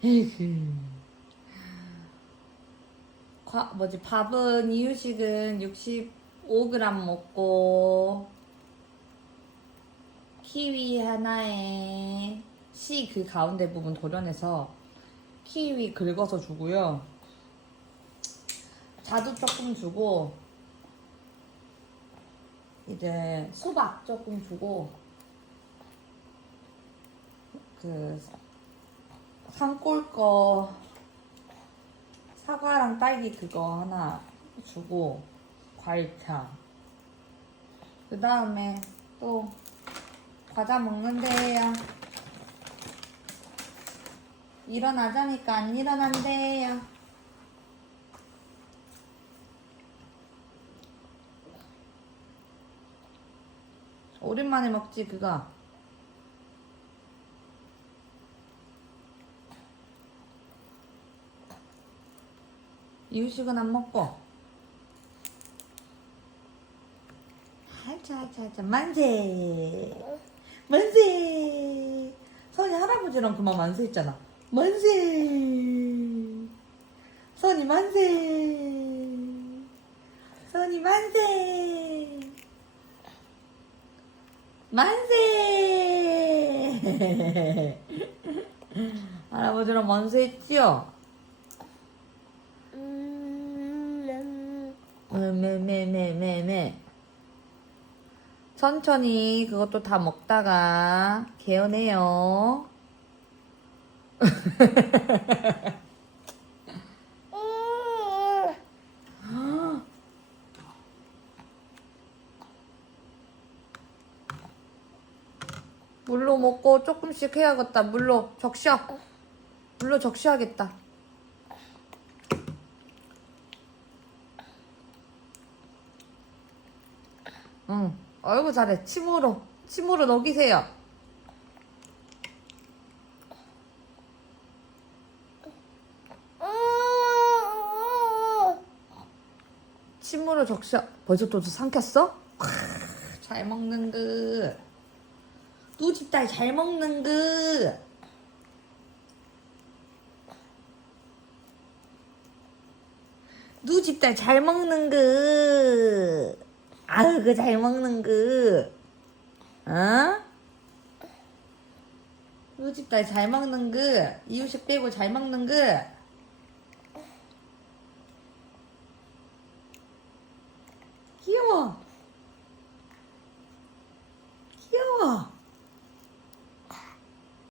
과, 뭐지 밥은 이유식은 65g 먹고 키위 하나에 씨 그 가운데 부분 도려내서 키위 긁어서 주고요. 자두 조금 주고 이제 수박 조금 주고 그 산골 거 사과랑 딸기 그거 하나 주고 과일차 그 다음에 또 과자 먹는데요. 일어나자니까 안 일어난대요. 오랜만에 먹지 그거 이유식은 안 먹고. 할자 할자 할자 만세. 만세. 선이 할아버지랑 그만 만세 했잖아. 만세. 선이 만세. 선이 만세. 만세. 할아버지랑 만세 했지요? 매매매매매 천천히 그것도 다 먹다가 개어내요. 물로 먹고 조금씩 해야겠다. 물로 적셔. 물로 적셔야겠다. 응. 아이고 잘해. 침으로. 침으로 녹이세요. 침으로 적셔. 벌써 또 삼켰어? 크, 잘 먹는 그. 누집딸 잘 먹는 그. 누 집딸 잘 먹는 그. 아유 그 잘 먹는 그. 어? 우집 딸 잘 먹는 그. 이유식 빼고 잘 먹는 그. 귀여워.